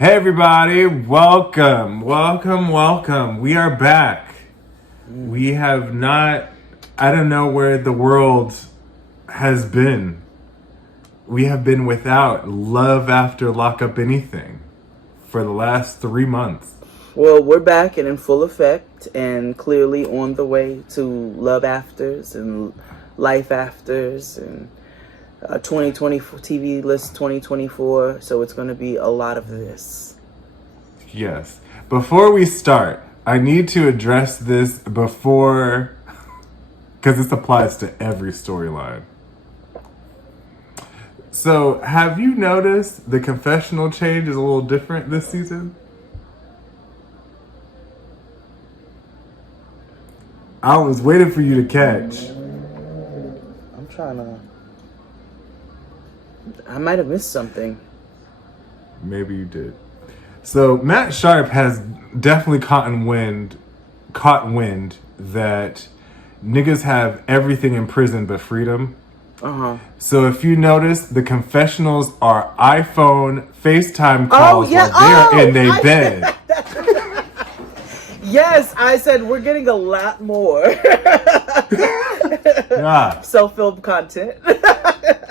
Hey everybody, welcome. We are back. We have not, I don't know where the world has been. We have been without Love After Lockup anything for the last 3 months. Well, we're back and in full effect and clearly on the way to Love Afters and Life Afters and 2024 TV list 2024. So it's going to be a lot of this. Yes. Before we start, I need to address this because this applies to every storyline. So, have you noticed the confessional change is a little different this season? I was waiting for you to catch. I might have missed something. Maybe you did. So Matt Sharp has definitely caught wind that niggas have everything in prison but freedom. So if you notice, the confessionals are iPhone FaceTime calls while they're in their bed. Yes, I said we're getting a lot more self-filmed content.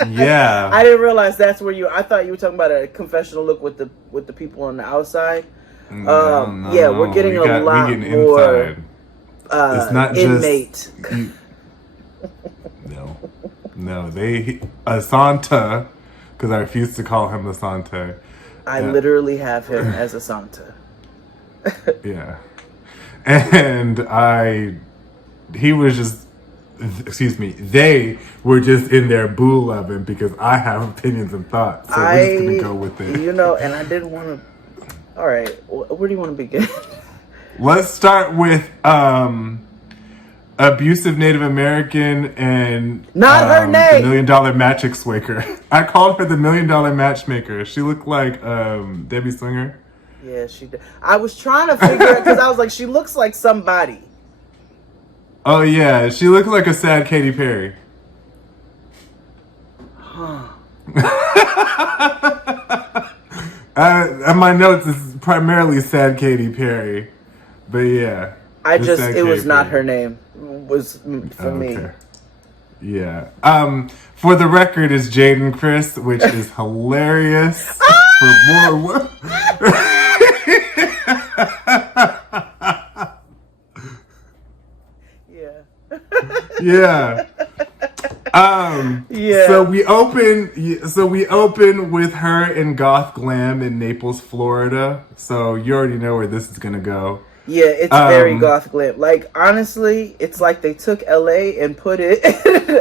Yeah. I didn't realize that's where I thought you were talking about a confessional look with the people on the outside. We're getting a lot more it's not inmate. No, they Asanta, because I refuse to call him Asante. I literally have him as Asanta. Yeah. And they were just in there boo loving because I have opinions and thoughts. So we're just going to go with it. And I didn't want to. All right. Where do you want to begin? Let's start with abusive Native American and not her name. The $1 million matchmaker. I called her the $1 million matchmaker. She looked like Debbie Swinger. Yeah, she did. I was trying to figure it because I was like, she looks like somebody. Oh yeah, she looked like a sad Katy Perry. And my notes is primarily sad Katy Perry, but yeah. It was not her name. It was for me. Yeah. For the record is Jaden Chris, which is hilarious. For more. Yeah. So we open with her in Goth Glam in Naples, Florida. So you already know where this is gonna go. Yeah, it's very Goth Glam. Like, honestly, it's like they took LA and put it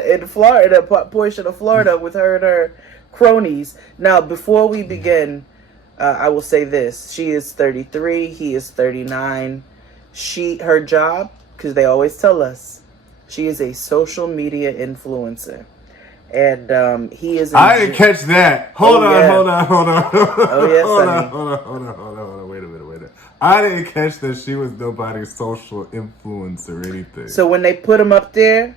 in Florida, portion of Florida with her and her cronies. Now, before we begin, I will say this. She is 33. He is 39. Her job, because they always tell us, she is a social media influencer. And he is... I didn't catch that. Hold on. Oh, yes, Hold on. Wait a minute. I didn't catch that she was nobody's social influencer or anything. So when they put them up there,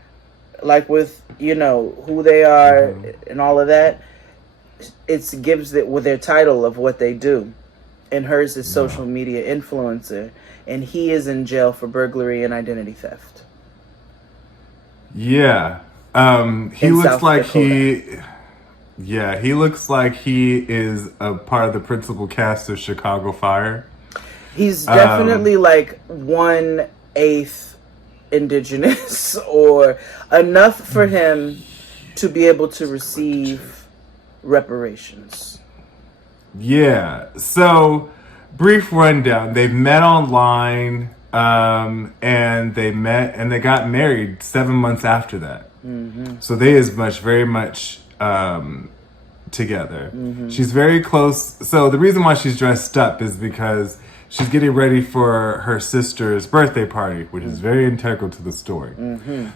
like with, who they are and all of that, it gives it with their title of what they do. And hers is social media influencer. And he is in jail for burglary and identity theft. Yeah. He looks like he looks like he is a part of the principal cast of Chicago Fire. He's definitely like 1/8 indigenous or enough for him to be able to receive reparations. Yeah. So, brief rundown. They've met online, and they got married 7 months after that. So they is very much together. She's very close. So the reason why she's dressed up is because she's getting ready for her sister's birthday party, which is very integral to the story.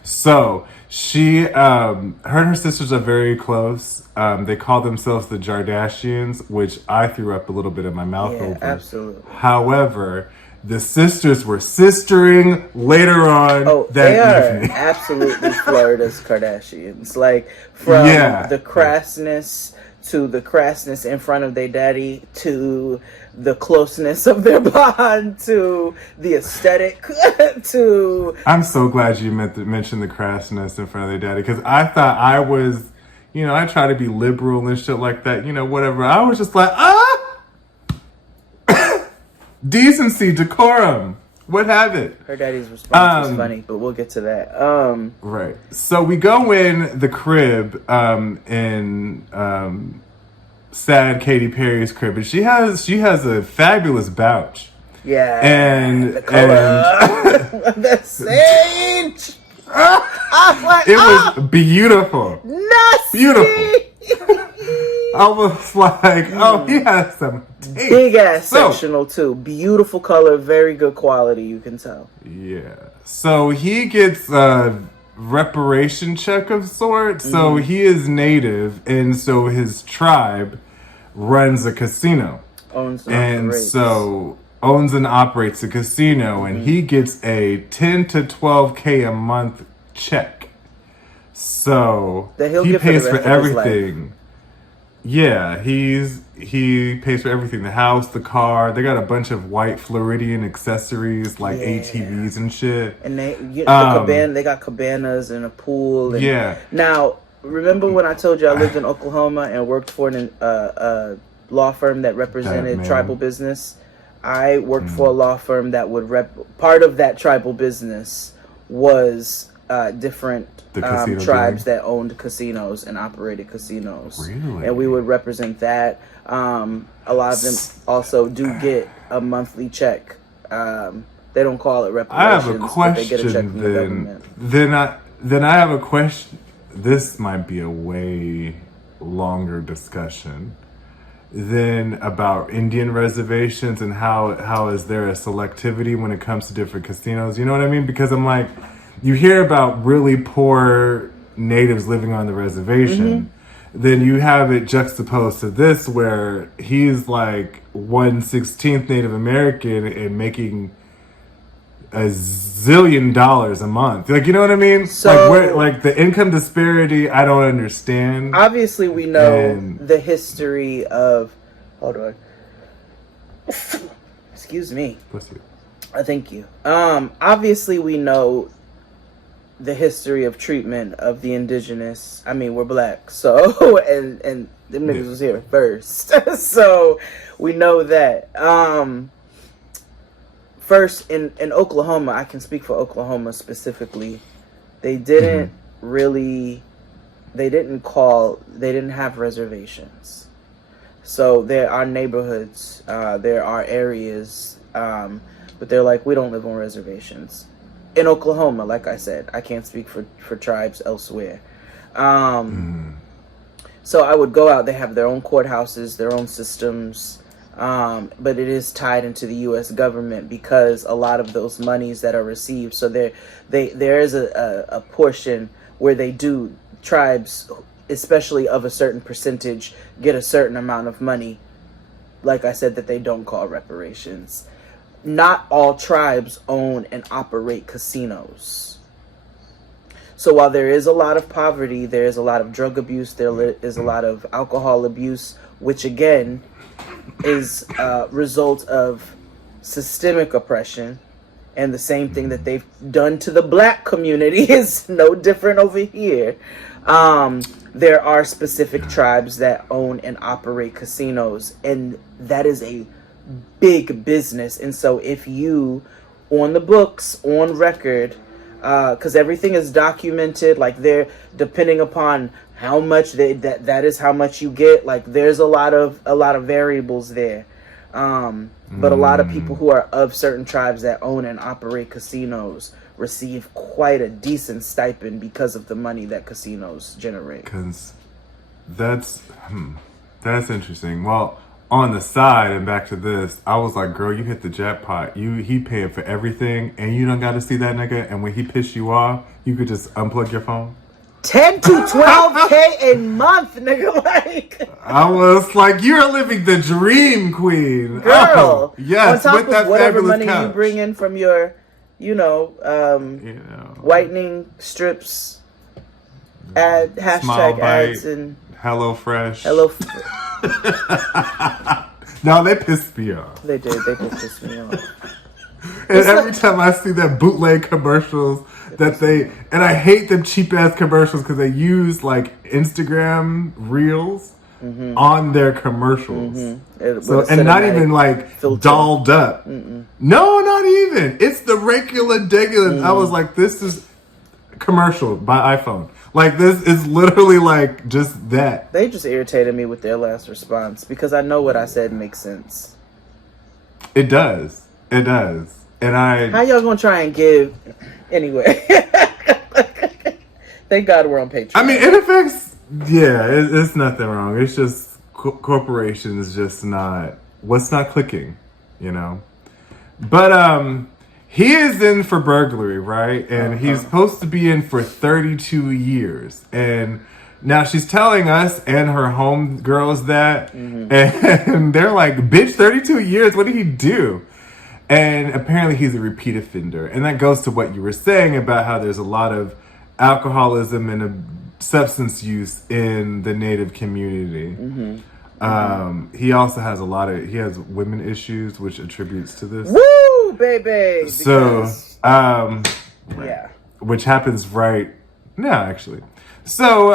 So she, her and her sisters are very close. They call themselves the Jardashians, which I threw up a little bit in my mouth over. Absolutely. However, the sisters were sistering later on that evening. Absolutely Florida's Kardashians. Like, from the crassness to the crassness in front of their daddy, to the closeness of their bond, to the aesthetic, to... I'm so glad you mentioned the crassness in front of their daddy, because I thought I was, I try to be liberal and shit like that, whatever. I was just like, decency, decorum, what have it. Her daddy's response was funny, but we'll get to that. Right. So we go in the crib, in sad Katy Perry's crib, and she has a fabulous couch. Yeah. And the color, the sage. It was beautiful. Nasty. Beautiful. I was like, oh, he has some taste. Big ass sectional too. Beautiful color, very good quality, you can tell. Yeah. So he gets a reparation check of sorts. So he is native, and so his tribe runs a casino. Owns and operates a casino, and he gets a 10 to 12K a month check. So he pays for everything. Yeah, he pays for everything. The house, the car. They got a bunch of white Floridian accessories like ATVs and shit. And they got cabanas and a pool. And now, remember when I told you I lived in Oklahoma and worked for a law firm that represented tribal business? I worked for a law firm that would part of that tribal business was different tribes that owned casinos and operated casinos. Really? And we would represent that. A lot of them also do get a monthly check. They don't call it reparations. I have a question. But they get a check from the government. Then I have a question. This might be a way longer discussion than about Indian reservations and how is there a selectivity when it comes to different casinos. You know what I mean? Because I'm like, you hear about really poor natives living on the reservation. Then you have it juxtaposed to this where he's like 1/16 Native American and making $1 zillion a month. Like, you know what I mean? So, like the income disparity, I don't understand. Obviously, we know the history of... Hold on. Excuse me. Bless you. Thank you. Obviously, we know the history of treatment of the indigenous. I mean, we're black, so and them niggas was here first, so we know that. First, in Oklahoma, I can speak for Oklahoma specifically. They didn't they didn't have reservations. So there are neighborhoods, there are areas, but they're like, we don't live on reservations. In Oklahoma, like I said, I can't speak for tribes elsewhere. So I would go out, they have their own courthouses, their own systems, but it is tied into the U.S. government because a lot of those monies that are received, so there is a portion where tribes, especially of a certain percentage, get a certain amount of money, like I said, that they don't call reparations. Not all tribes own and operate casinos. So while there is a lot of poverty, there is a lot of drug abuse, there is a lot of alcohol abuse, which again is a result of systemic oppression. And the same thing that they've done to the black community is no different over here. There are specific tribes that own and operate casinos, and that is a big business. And so if you, on the books, on record, because everything is documented, like they're depending upon how much that is how much you get, like there's a lot of variables there. But a lot of people who are of certain tribes that own and operate casinos receive quite a decent stipend because of the money that casinos generate. Because that's interesting. Well, on the side, and back to this, I was like, girl, you hit the jackpot. He paying for everything, and you don't got to see that nigga, and when he piss you off, you could just unplug your phone. 10 to 12K a month, nigga. Like, I was like, you're living the dream, queen. Girl. Oh, yes, on top with that of whatever money couch. you bring in from your, whitening strips, hashtag ads, and Hello Fresh. No, they pissed me off. They did piss me off. And every time I see that bootleg commercials and I hate them cheap ass commercials because they use like Instagram reels on their commercials. And not even like filter. Dolled up. No, not even. It's the regular degular. I was like, this is commercial by iPhone. Like, this is literally like just that. They just irritated me with their last response because I know what I said makes sense. It does. And how y'all gonna try and give anyway? Thank God we're on Patreon. I mean, it affects. Yeah, it's nothing wrong. It's just corporations just not what's not clicking, you know. But he is in for burglary, right? And he's supposed to be in for 32 years. And now she's telling us and her home girls that, and they're like, "Bitch, 32 years. What did he do?" And apparently he's a repeat offender. And that goes to what you were saying about how there's a lot of alcoholism and substance use in the Native community. He also has he has women issues, which attributes to this. Woo, baby! So, yeah. Which happens right now, actually. So,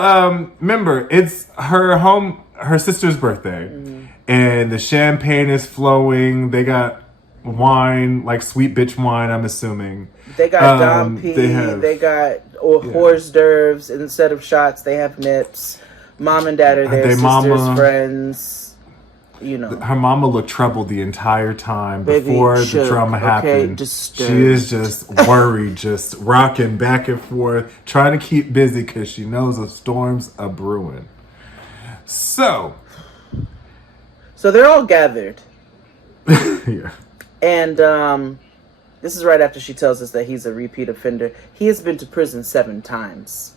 remember, it's her sister's birthday. And the champagne is flowing. They got wine, like sweet bitch wine, I'm assuming. They got Dom P. They got hors d'oeuvres. Instead of shots, they have nips. Mom and dad are their sister's friends. You know. Her mama looked troubled the entire time before the drama happened. She is just worried, just rocking back and forth, trying to keep busy because she knows a storm's a brewing. So they're all gathered. Yeah. And this is right after she tells us that he's a repeat offender. He has been to prison 7 times.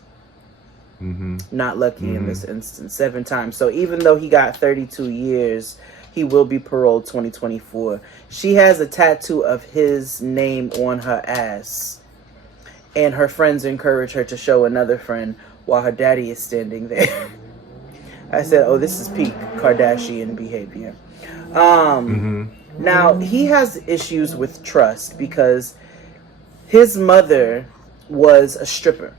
Not lucky in this instance. 7 times. So even though he got 32 years, he will be paroled 2024. She has a tattoo of his name on her ass. And her friends encourage her to show another friend while her daddy is standing there. I said, oh, this is peak Kardashian behavior. Now, he has issues with trust because his mother was a stripper.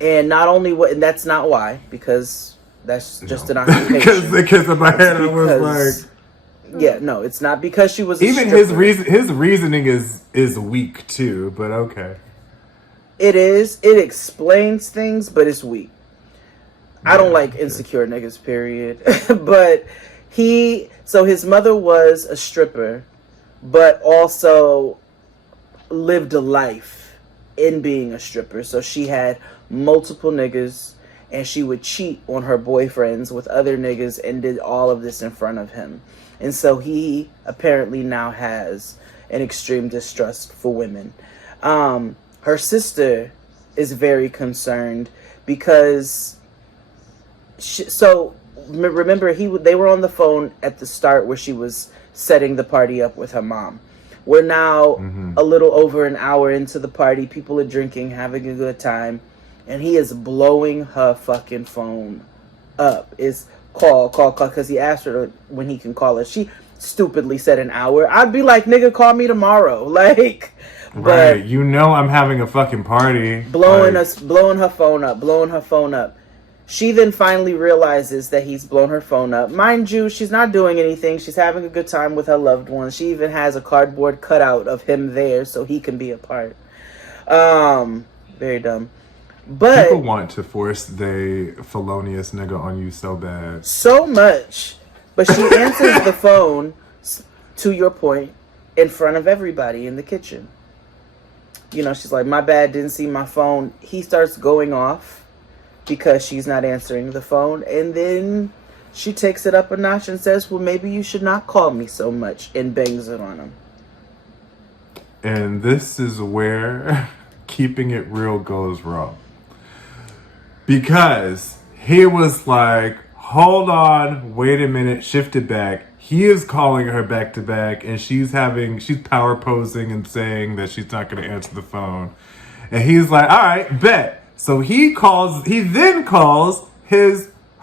And not only and that's not why, because that's just an occupation. because in my head I was like, yeah, no, it's not because she was a even stripper. his reasoning is weak too, but okay. It is. It explains things, but it's weak. I don't like insecure niggas, period. But his mother was a stripper, but also lived a life in being a stripper. So she had multiple niggas, and she would cheat on her boyfriends with other niggas and did all of this in front of him. And so he apparently now has an extreme distrust for women. Her sister is very concerned because remember they were on the phone at the start where she was setting the party up with her mom. We're now a little over an hour into the party. People are drinking, having a good time. And he is blowing her fucking phone up. It's call, because he asked her when he can call her. She stupidly said an hour. I'd be like, nigga, call me tomorrow. Like, right. You know I'm having a fucking party. Blowing her phone up. She then finally realizes that he's blown her phone up. Mind you, she's not doing anything. She's having a good time with her loved ones. She even has a cardboard cutout of him there so he can be a part. Very dumb. But people want to force the felonious nigga on you so bad. So much. But she answers the phone, to your point, in front of everybody in the kitchen. You know, she's like, my bad, didn't see my phone. He starts going off because she's not answering the phone. And then she takes it up a notch and says, well, maybe you should not call me so much, and bangs it on him. And this is where keeping it real goes wrong. Because he was like, hold on, wait a minute, shift it back. He is calling her back to back, and she's power posing and saying that she's not going to answer the phone. And he's like, all right, bet. So he then calls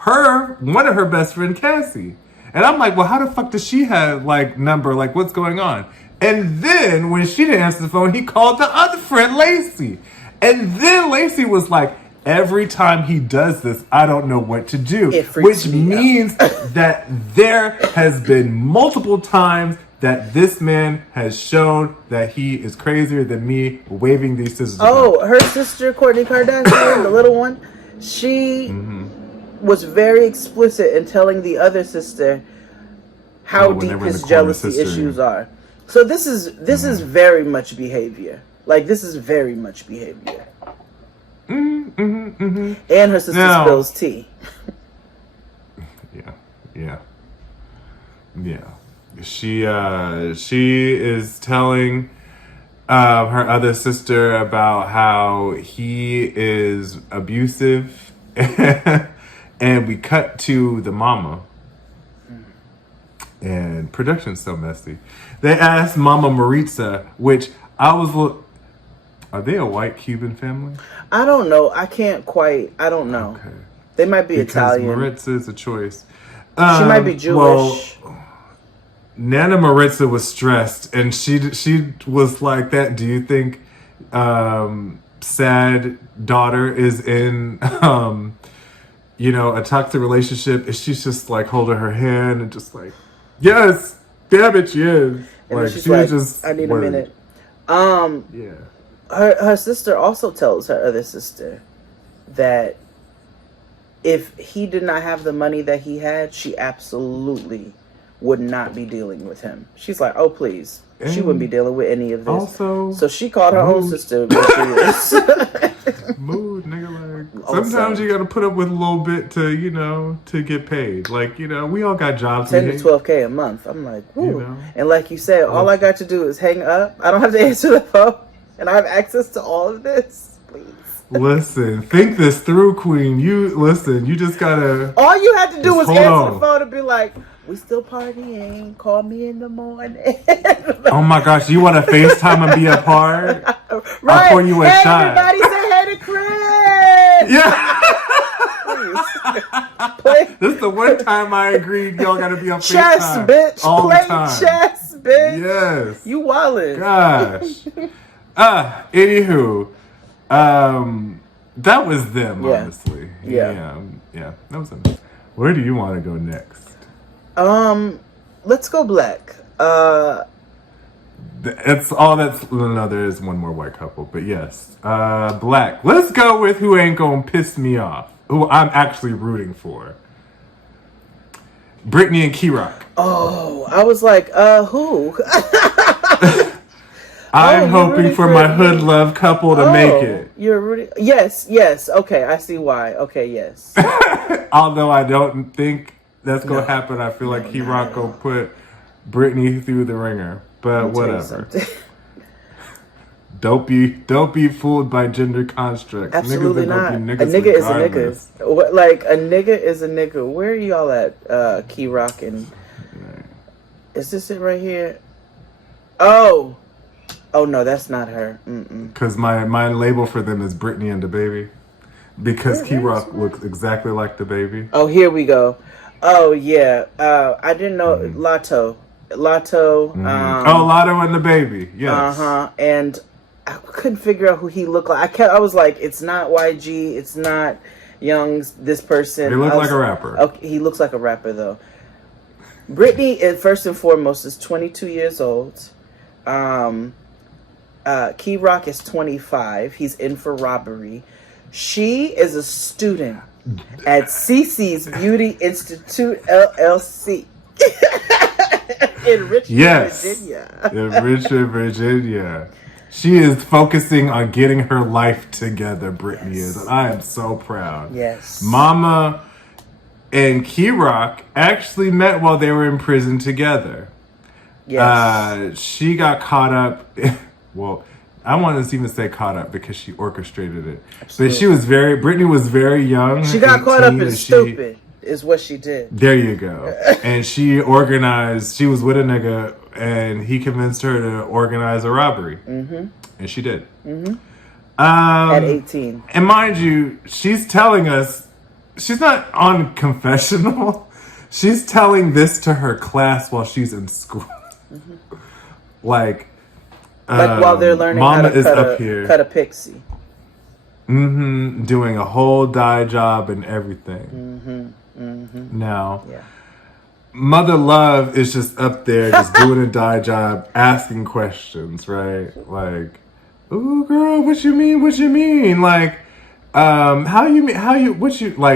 one of her best friend, Cassie. And I'm like, well, how the fuck does she have, like, number? Like, what's going on? And then, when she didn't answer the phone, he called the other friend, Lacey. And then Lacey was like, every time he does this, I don't know what to do. Which means that there has been multiple times that this man has shown that he is crazier than me, waving these scissors. Oh, her sister, Kourtney Kardashian, the little one, she was very explicit in telling the other sister how deep his jealousy issues are. So this is very much behavior. Like, this is very much behavior. And her sister spills tea. Yeah. She is telling her other sister about how he is abusive, and we cut to the mama. And production's so messy. They asked Mama Maritza, which I was. Are they a white Cuban family? I don't know. I don't know. Okay. They might be Italian. Maritza is a choice. She might be Jewish. Well, Nana Maritza was stressed, and she was like that. Do you think sad daughter is in a toxic relationship? And she's just like holding her hand and just like, yes, damn it, she is. And like, she's like, I need a minute. Yeah. Her sister also tells her other sister that if he did not have the money that he had, she absolutely would not be dealing with him. She's like, oh, please. And she wouldn't be dealing with any of this. Also, so she called her own sister when she was... Mood, nigga. Like, sometimes you got to put up with a little bit to get paid. Like, we all got jobs. 10 to 12K a month. I'm like, whoo. And like you said, all I got to do is hang up. I don't have to answer the phone. And I have access to all of this. Please. Listen, think this through, Queen. You just gotta... All you had to do was answer the phone and be like, we still partying. Call me in the morning. Oh my gosh, you want to FaceTime and be a part? Right. I'll pour you a shot. Everybody say hey to Chris. Yeah. Please. This is the one time I agreed y'all gotta be on chess, FaceTime. Bitch. All Play the time. Chess, bitch. Yes. You wildin'. Gosh. Anywho, that was them, honestly. Yeah. That was them. Where do you want to go next? Let's go black. It's all that's... No, there is one more white couple, but yes. Black. Let's go with who ain't gonna piss me off. Who I'm actually rooting for. Britney and Key-Rock. Oh, I was like, who? I'm hoping for my hood love couple to make it. You're rooting... Yes. Okay, I see why. Okay, yes. Although I don't think that's going to happen. I feel like Key-Rock will put Britney through the ringer. But whatever. Don't be fooled by gender constructs. Absolutely not. A nigga is a nigga. Like, a nigga is a nigga. Where are y'all at, Key-Rock? And is this it right here? Oh, no, that's not her. Because my label for them is Britney and the Baby. Because Key-Rock looks exactly like the Baby. Oh, here we go. Oh, yeah. I didn't know. Lotto. Lotto and the Baby. Yes. And I couldn't figure out who he looked like. I was like, it's not YG. It's not Young's, this person. He looked like a rapper. Okay, he looks like a rapper, though. Britney, first and foremost, is 22 years old. Key-Rock is 25. He's in for robbery. She is a student at CC's Beauty Institute, LLC. In Richmond, Virginia. In Richmond, Virginia. She is focusing on getting her life together, Britney is. And I am so proud. Yes. Mama and Key-Rock actually met while they were in prison together. Yes. She got caught up... Well, I want to even say caught up because she orchestrated it. Absolutely. But Britney was very young. She got caught up in stupid, is what she did. There you go. And she organized, she was with a nigga, and he convinced her to organize a robbery. Mm-hmm. And she did. Mm-hmm. At 18. And mind you, she's telling us she's not on confessional. She's telling this to her class while she's in school. Mm-hmm. Like while they're learning Mama how to cut a pixie. Mm-hmm. Doing a whole dye job and everything. Mm-hmm. Mm-hmm. Now, Mother Love is just up there, just doing a dye job, asking questions, right? Like, ooh, girl, what you mean? What you mean? Like, like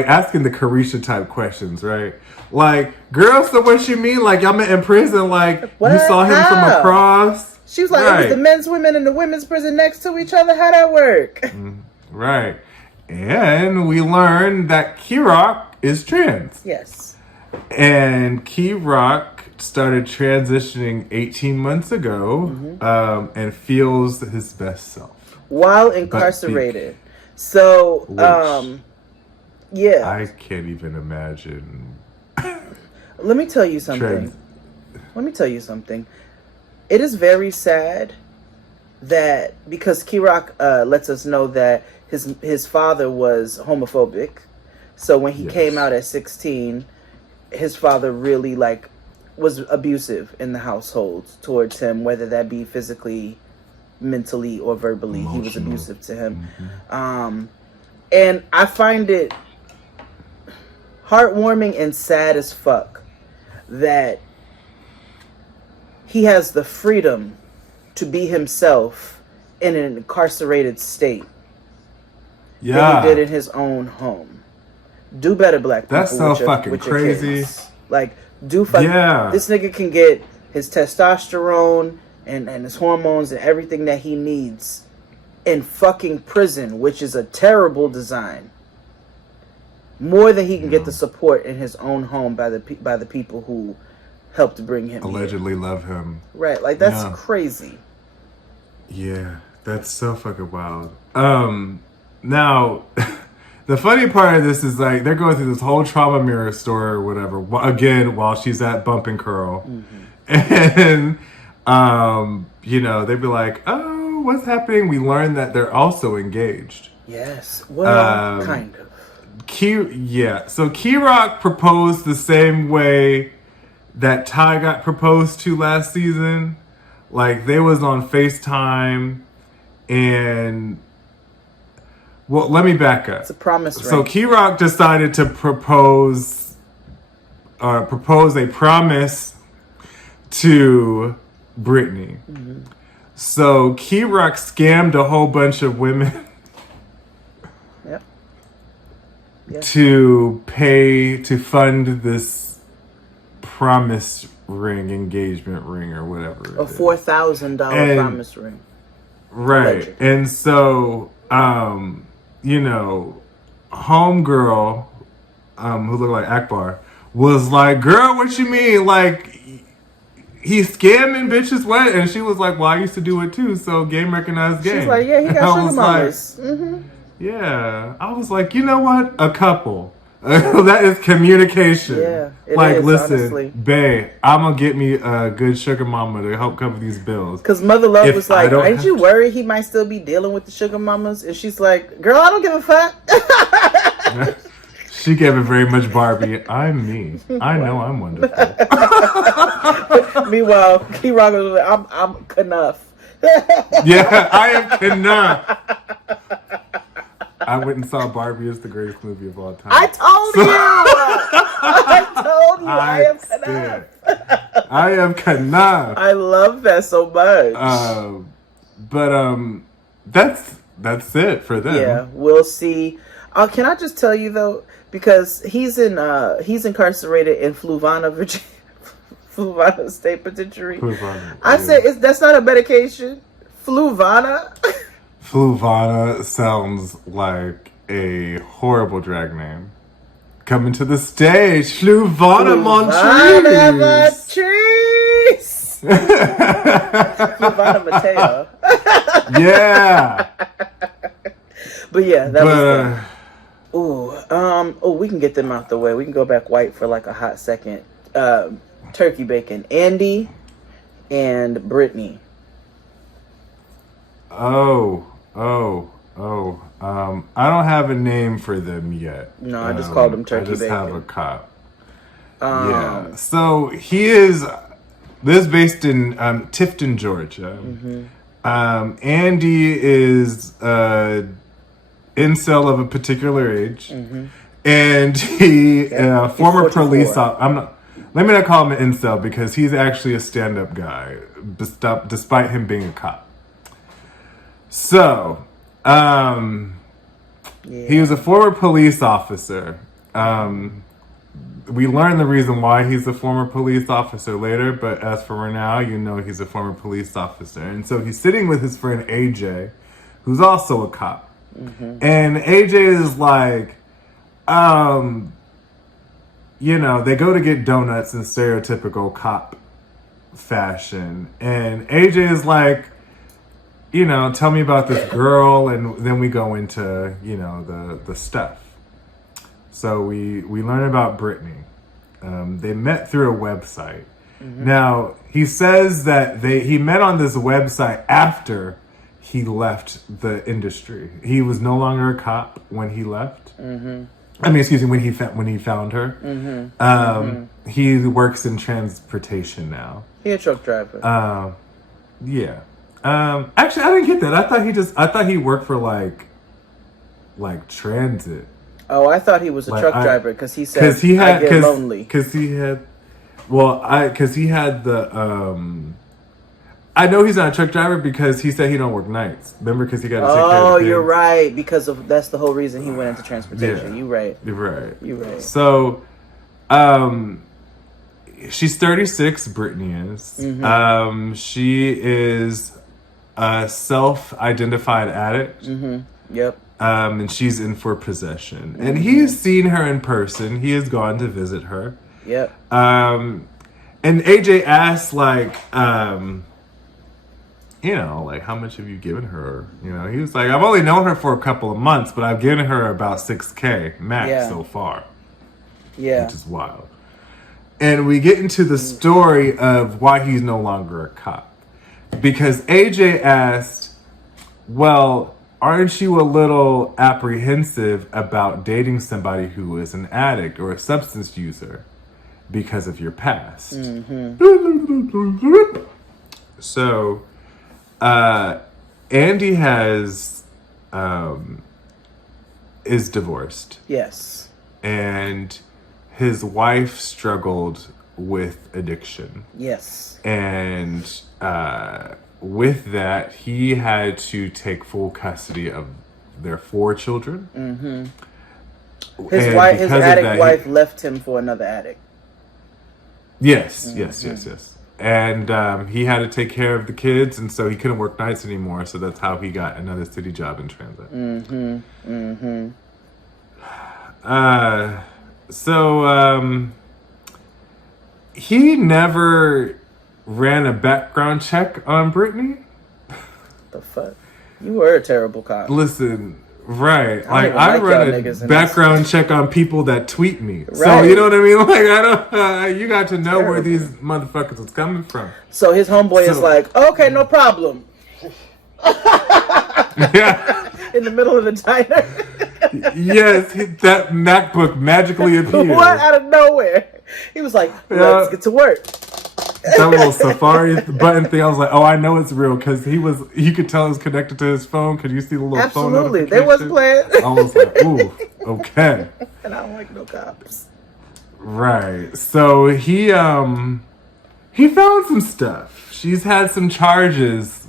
asking the Carisha type questions, right? Like, girl, so what you mean? Like, y'all met in prison? Like, what? You saw him from across? She was like, It was the men's women and the women's prison next to each other. How'd that work? Right. And we learned that Kirok is trans. Yes. And Kirok started transitioning 18 months ago, and feels his best self. While incarcerated. So, yeah. I can't even imagine. Let me tell you something. It is very sad that, because Kirok lets us know that his father was homophobic. So when he came out at 16, his father really was abusive in the household towards him, whether that be physically, mentally, or verbally. Emotional. He was abusive to him. Mm-hmm. And I find it heartwarming and sad as fuck that he has the freedom to be himself in an incarcerated state than he did in his own home. Do better, black people. That's so fucking crazy. Like, this nigga can get his testosterone and his hormones and everything that he needs in fucking prison, which is a terrible design. More than he can get the support in his own home by the people who helped bring him allegedly love him. Right, like that's crazy. Yeah, that's so fucking wild. Now, the funny part of this is like they're going through this whole trauma mirror story or whatever. Again, while she's at Bump and Curl, and they'd be like, "Oh, what's happening?" We learn that they're also engaged. Yes, well, kind of. So Kirok proposed the same way that Ty got proposed to last season. Like, they was on FaceTime and... Well, let me back up. It's a promise ring. So Kirok decided to propose a promise to Brittany. Mm-hmm. So Kirok scammed a whole bunch of women to fund this promise ring, engagement ring, or whatever. A $4,000 promise ring. Right. Allegedly. And so, homegirl, who looked like Akbar, was like, girl, what you mean? Like, he's scamming bitches, what? And she was like, well, I used to do it too, so game recognized game. She's like, yeah, he got sugar mamas. Yeah. I was like, you know what? A couple. That is communication. Yeah, listen, honestly. Babe, I'm gonna get me a good sugar mama to help cover these bills. Because Mother Love was like, aren't you worried he might still be dealing with the sugar mamas? And she's like, girl, I don't give a fuck. She gave it very much Barbie. I'm me. I know I'm wonderful. Meanwhile, Kirok was like, I'm Knuff. Yeah, I am Knuff. I went and saw Barbie as the greatest movie of all time. I told you. I am Knuff. I am Knuff. I love that so much. That's it for them. Yeah, we'll see. Can I just tell you though, because he's incarcerated in Fluvanna, Virginia, Fluvanna State Penitentiary. I say that's not a medication. Fluvanna. Fluvanna sounds like a horrible drag name. Coming to the stage, Fluvanna Montrese. Fluvanna Mateo. Yeah. But yeah, that was we can get them out the way. We can go back white for like a hot second. Turkey bacon. Andy and Brittany. I don't have a name for them yet. No, I just called him turkey bacon. I just have a cop. Yeah. So he is. This is based in Tifton, Georgia. Andy is incel of a particular age, and he former police officer. Let me not call him an incel because he's actually a stand-up guy, despite him being a cop. So, he was a former police officer. We learn the reason why he's a former police officer later, but as for now, you know he's a former police officer. And so he's sitting with his friend AJ, who's also a cop. And AJ is like, they go to get donuts in stereotypical cop fashion. And AJ is like, tell me about this girl. And then we go into, the stuff. So we learn about Brittany. They met through a website. Now, he says that he met on this website after he left the industry. He was no longer a cop when he left. I mean, excuse me, when he found her. He works in transportation now. He's a truck driver. Yeah. Actually, I didn't get that. I thought he worked for like transit. Oh, I thought he was a truck driver because he said I get lonely. Because he had the I know he's not a truck driver because he said he don't work nights. Remember, because he got to take care of the kids. You're right. That's the whole reason he went into transportation. Yeah. You're right. So, she's 36. Brittany is. She is a self-identified addict. Yep. And she's in for possession. And he's seen her in person. He has gone to visit her. Yep. And AJ asks, how much have you given her? He was like, I've only known her for a couple of months, but I've given her about $6,000 max so far. Yeah. Which is wild. And we get into the story of why he's no longer a cop. Because AJ asked, well, aren't you a little apprehensive about dating somebody who is an addict or a substance user because of your past? So, Andy is divorced. Yes. And his wife struggled with addiction. Yes. And, with that, he had to take full custody of their 4 children. His addict wife left him for another addict. Yes. And he had to take care of the kids, and so he couldn't work nights anymore. So that's how he got another city job in transit. He never ran a background check on Brittany. The fuck? You were a terrible cop. Listen, right. I run a background check on people that tweet me. Right. So, you know what I mean? I don't, you got to know where these motherfuckers was coming from. So his homeboy is like, okay, no problem. Yeah. In the middle of the diner. Yes, that MacBook magically appeared. What? Out of nowhere. He was like, let's get to work. That little Safari button thing, I was like, oh, I know it's real, because you could tell it was connected to his phone. Could you see the little phone notification? Absolutely, they wasn't playing. I was like, ooh, okay. And I don't like no cops. Right. So he found some stuff. She's had some charges,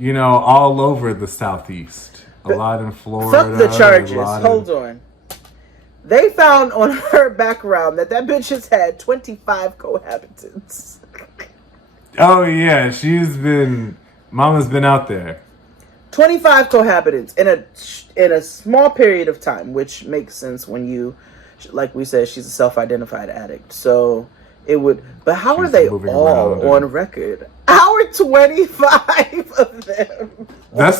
all over the Southeast. A lot in Florida. Fuck the charges. Hold on. They found on her background that bitch has had 25 cohabitants. Oh, yeah. Mama's been out there. 25 cohabitants in a small period of time, which makes sense when you, like we said, she's a self-identified addict. So it would, but how are they all on record? How are 25 of them? And I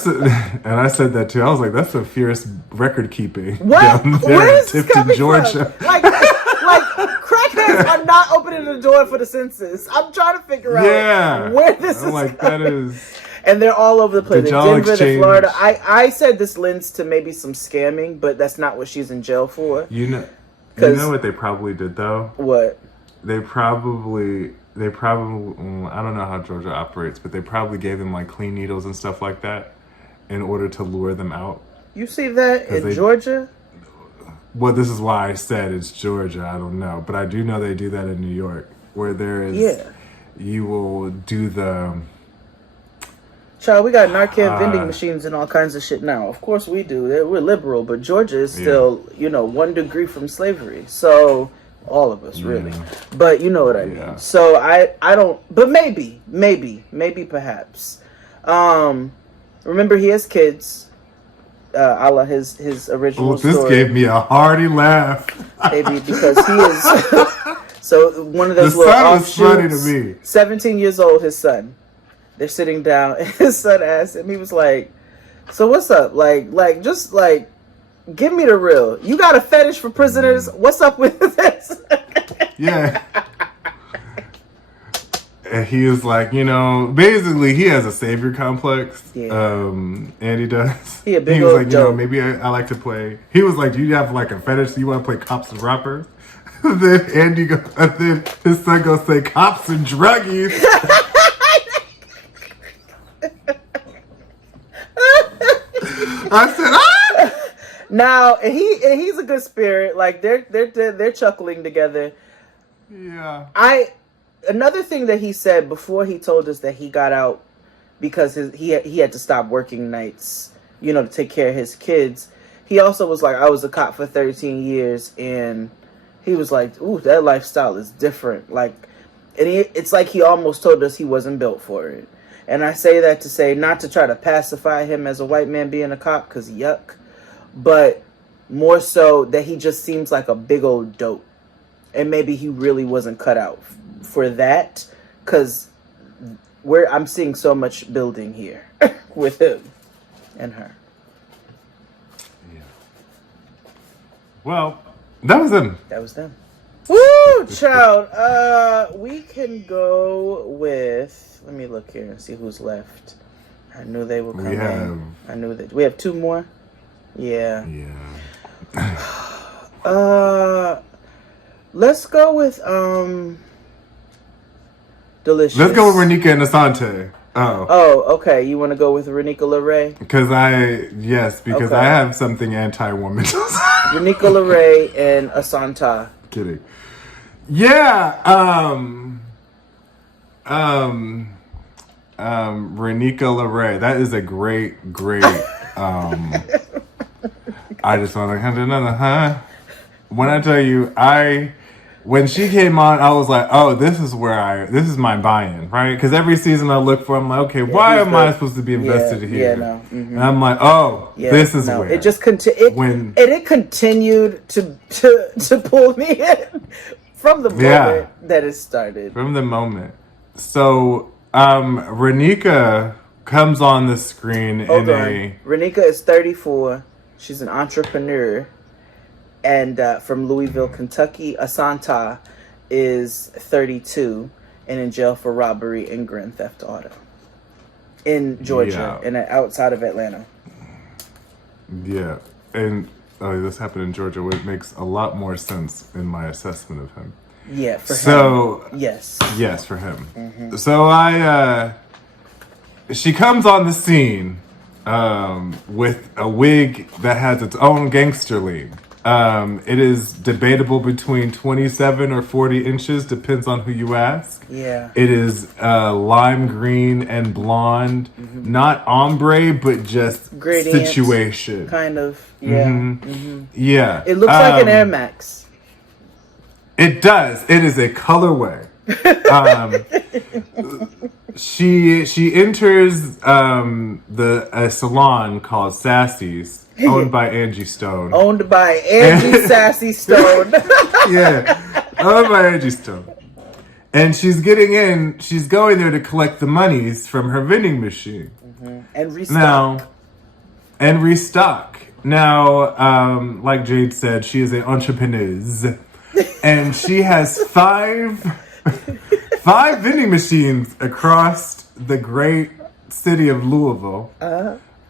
said that too. I was like, that's a fierce record keeping. What? Down there Where is this coming Georgia. from? Like crackheads are not opening the door for the census. I'm trying to figure out where this is like coming. that is. And they're all over the place. Did In y'all Denver, exchange- Florida. I said this lends to maybe some scamming, but that's not what she's in jail for. You know what they probably did though? What? They probably I don't know how Georgia operates, but they probably gave them like clean needles and stuff like that in order to lure them out. You see that in Georgia? Well, this is why I said it's Georgia. I don't know, but I do know they do that in New York, where there is. You will do the. Child, we got Narcan vending machines and all kinds of shit now. Of course we do. We're liberal, but Georgia is still, 1 degree from slavery. So, all of us, really. But you know what I mean. So, I don't, but maybe, perhaps. Remember, he has kids, a la his original story. This gave me a hearty laugh. Maybe because he is, so one of those the little son was funny to me. 17 years old, his son. They're sitting down, and his son asked him, he was like, so what's up? Just give me the real. You got a fetish for prisoners? What's up with this? Yeah. And he was like, basically he has a savior complex. Yeah. Andy does. He was like, maybe I like to play. He was like, do you have like a fetish? Do you want to play cops and robbers? Then then his son goes say cops and druggies. I said, ah! Now he's a good spirit. Like they're chuckling together. Yeah. Another thing that he said before he told us that he got out because he had to stop working nights, to take care of his kids. He also was like, I was a cop for 13 years, and he was like, ooh, that lifestyle is different. It's like he almost told us he wasn't built for it. And I say that to say, not to try to pacify him as a white man being a cop, because yuck, but more so that he just seems like a big old dope. And maybe he really wasn't cut out for that, because I'm seeing so much building here with him and her. Yeah. Well, that was them. Woo, child. We can go with. Let me look here and see who's left. I knew they would come in. I knew that we have 2 more. Yeah. Let's go with Delicious. Let's go with Renika and Asante. Oh, okay. You want to go with Renika LaRae? Because I have something anti-woman. Renika LaRae and Asanta. Kidding. Yeah. Renika LaRae. That is a great. I just want to have another, When I tell you, when she came on, I was like, oh, this is my buy-in, right? Because every season I look for, I'm like, okay, why am I supposed to be invested here? Yeah, no. Mm-hmm. And I'm like, oh, this is where. It just it continued to pull me in from the moment that it started. From the moment. So, Renika comes on the screen Renika is 34. She's an entrepreneur. And from Louisville, Kentucky. Asanta is 32 and in jail for robbery and grand theft auto in Georgia and outside of Atlanta. Yeah, and this happened in Georgia, which makes a lot more sense in my assessment of him. Yeah, for him. Yes, for him. Mm-hmm. So she comes on the scene with a wig that has its own gangster lean. It is debatable between 27 or 40 inches, depends on who you ask. Yeah. It is lime green and blonde, not ombre, but just gradient, situation. Kind of, yeah. Mm-hmm. Mm-hmm. Yeah. It looks like an Air Max. It does. It is a colorway. She enters a salon called Sassy's, owned by Angie Stone. Owned by Angie Sassy Stone. Yeah, owned by Angie Stone. And she's going there to collect the monies from her vending machine. Mm-hmm. And restock. Now, like Jade said, she is an entrepreneuse. And she has 5 vending machines across the great city of Louisville.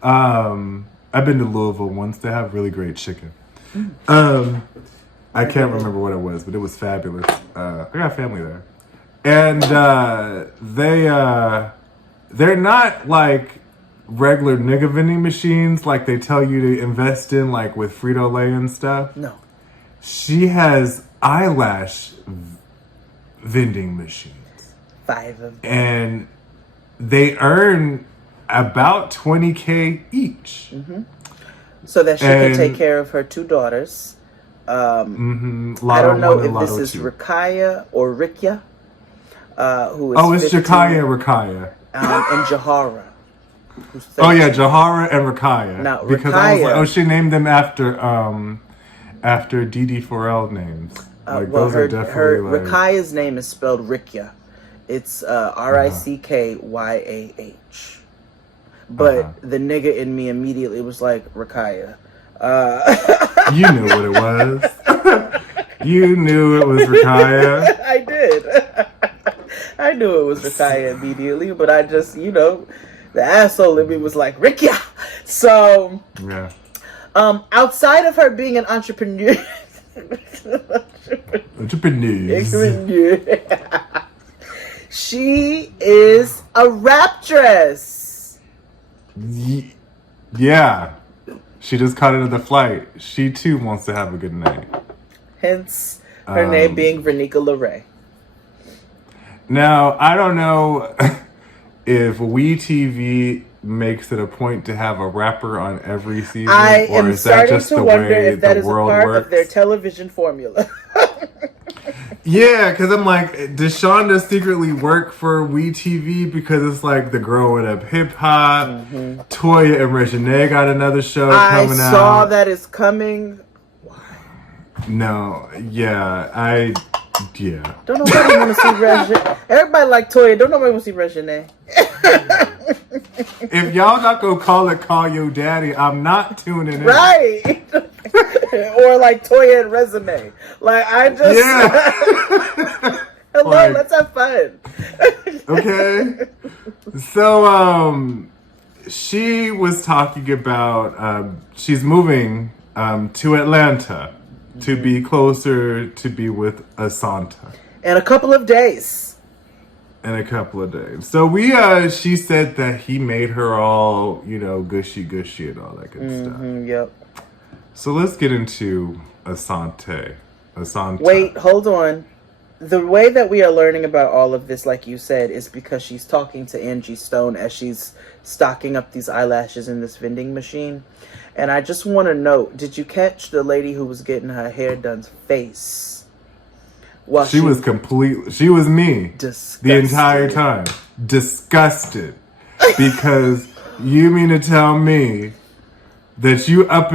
I've been to Louisville once. They have really great chicken. I can't remember what it was, but it was fabulous. I got family there. And they're not like regular nigga vending machines like they tell you to invest in, like with Frito-Lay and stuff. No. She has eyelash vending machines. 5 of them. And they earn about $20K each. Mm-hmm. So that she can take care of her 2 daughters. I don't know if this is Rakaya or Rikya. Who is it's 15, Jakaya and Rakaya. And Jahara. Oh yeah, Jahara and Rakaya. Now, because Rakaya, I was like, she named them after Didi Forel names. Like those are definitely like... Rakaya's name is spelled Rikya. It's Rikkyah. But the nigga in me immediately was like, Rakaya. You knew what it was. You knew it was Rakaya. I did. I knew it was Rakaya immediately, but I just, the asshole in me was like, Rikya! So, yeah. Outside of her being an entrepreneur, she is a raptress. Yeah. She just caught another flight. She too wants to have a good night. Hence her name being Vernica LeRae. Now, I don't know if WeTV makes it a point to have a rapper on every season. I am starting to wonder if that is a part of their television formula. Yeah, because I'm like, does Shonda secretly work for WeTV because it's like the Growing Up Hip Hop? Mm-hmm. Toya and Reginae got another show coming out. I saw that is coming. No, yeah. Don't nobody want to see Reginae. Everybody like Toya. Don't nobody want to see Reginae. If y'all not gonna call your daddy, I'm not tuning in. Right. Or like Toya and Resume. Like I just hello, like, let's have fun. Okay. So she was talking about she's moving to Atlanta to be closer to be with Asanta. In a couple of days. So she said that he made her all, gushy and all that good stuff. Yep. So let's get into Asanta. Wait, hold on. The way that we are learning about all of this, like you said, is because she's talking to Angie Stone as she's stocking up these eyelashes in this vending machine. And I just want to note, did you catch the lady who was getting her hair done's face? She was me. Disgusted. The entire time. Disgusted. Because you mean to tell me that you up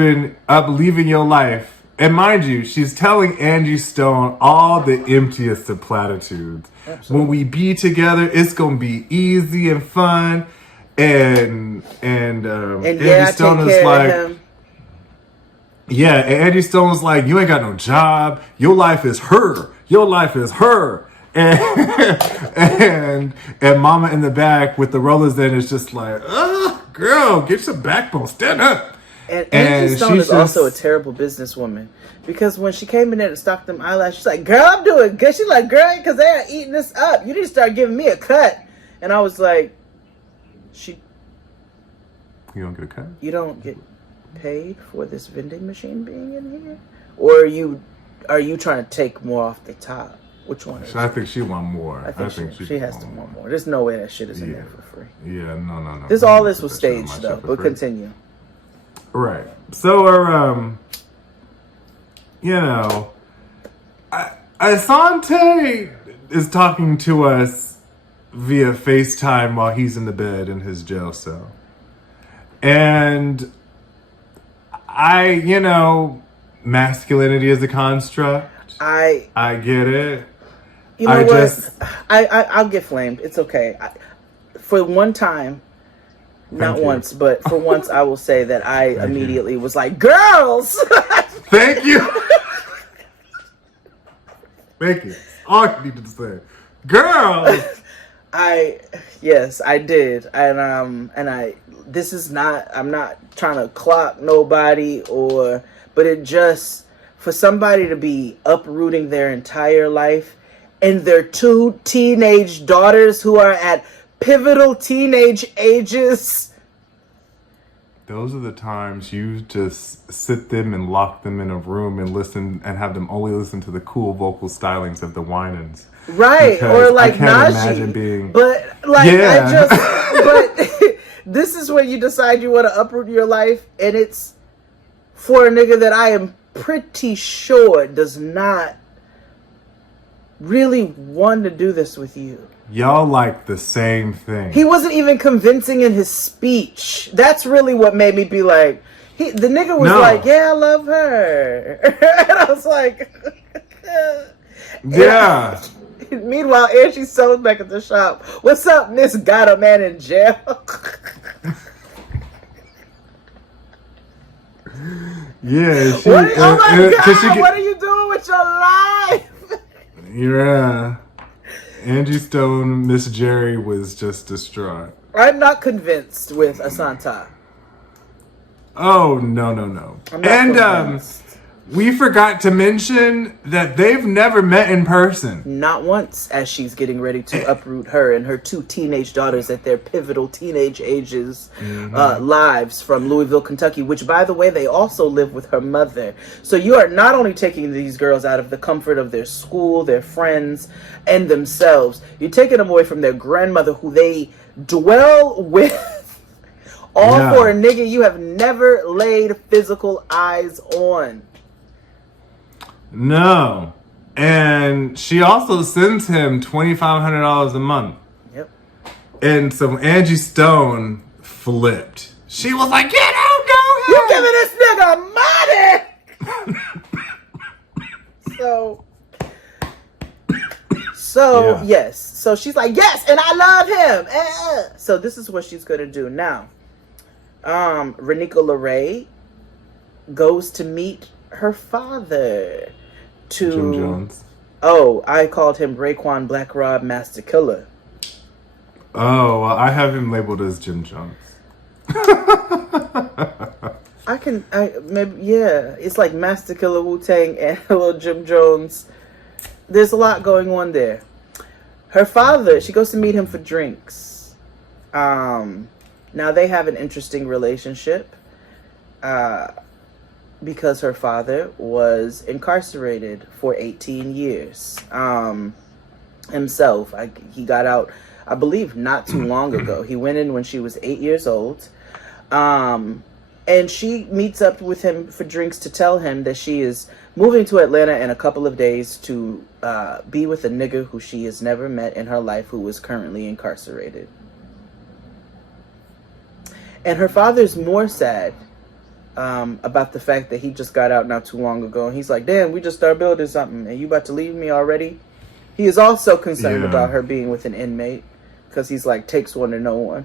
leaving your life. And mind you, she's telling Angie Stone all the emptiest of platitudes. Absolutely. When we be together, it's gonna be easy and fun. And Angie Stone is like, yeah, and Angie Stone was like, you ain't got no job. Your life is her. And Mama in the back with the rollers in is just like, girl, get some backbone, stand up. And Angie Stone is also a terrible businesswoman, because when she came in there to stock them eyelashes, she's like, girl, I'm doing good. She's like, girl, because they are eating this up. You need to start giving me a cut. And I was like, you don't get a cut? You don't get paid for this vending machine being in here? Or are you trying to take more off the top? Which one is it? I think she want more. I think she has to want more. There's no way that shit is in there for free. Yeah, no. All this was staged, though. But continue. Right. So, Asante is talking to us via FaceTime while he's in the bed in his jail cell. And masculinity is a construct. I get it. You know what? I'll get flamed. It's okay. For one time, not once, but for once, I will say that I immediately was like, girls! Thank you! Thank you. All you needed to say. Girls! Yes, I did. This is not, I'm not trying to clock nobody but it just, for somebody to be uprooting their entire life and their 2 teenage daughters who are at pivotal teenage ages. Those are the times you just sit them and lock them in a room and listen and have them only listen to the cool vocal stylings of the Winans. Right, because or like I can't Najee. imagine being... But like yeah. but this is when you decide you want to uproot your life, and it's for a nigga that I am pretty sure does not really want to do this with you. Y'all like the same thing. He wasn't even convincing in his speech. That's really what made me be like, the nigga was like, yeah, I love her. And I was like, yeah. Meanwhile, Angie Stone's back at the shop. What's up, Miss Got a Man in Jail? Yeah. Oh my God, what are you doing with your life? Yeah. Angie Stone, Miss Jerry was just distraught. I'm not convinced with Asanta. Oh, no. I'm not convinced. We forgot to mention that they've never met in person. Not once, as she's getting ready to uproot her and her 2 teenage daughters at their pivotal teenage ages, lives from Louisville, Kentucky, which, by the way, they also live with her mother. So you are not only taking these girls out of the comfort of their school, their friends, and themselves, you're taking them away from their grandmother, who they dwell with. All for a nigga you have never laid physical eyes on. No. And she also sends him $2,500 a month. Yep. And so Angie Stone flipped. She was like, get out, go ahead. You giving this nigga money! So yes. So she's like, yes, and I love him. So this is what she's going to do. Now, Renika LaRae goes to meet her father. Jim Jones. Oh, I called him Raekwon Black Rob Master Killer. Oh, well, I have him labeled as Jim Jones. It's like Master Killer Wu-Tang and little Jim Jones. There's a lot going on there. Her father, she goes to meet him for drinks. Now they have an interesting relationship. Because her father was incarcerated for 18 years. Himself. He got out, I believe, not too long ago. He went in when she was 8 years old. And she meets up with him for drinks to tell him that she is moving to Atlanta in a couple of days to be with a nigga who she has never met in her life, who is currently incarcerated. And her father's more sad about the fact that he just got out not too long ago. And he's like, damn, we just started building something and you about to leave me already? He is also concerned about her being with an inmate, because he's like, takes one to know one.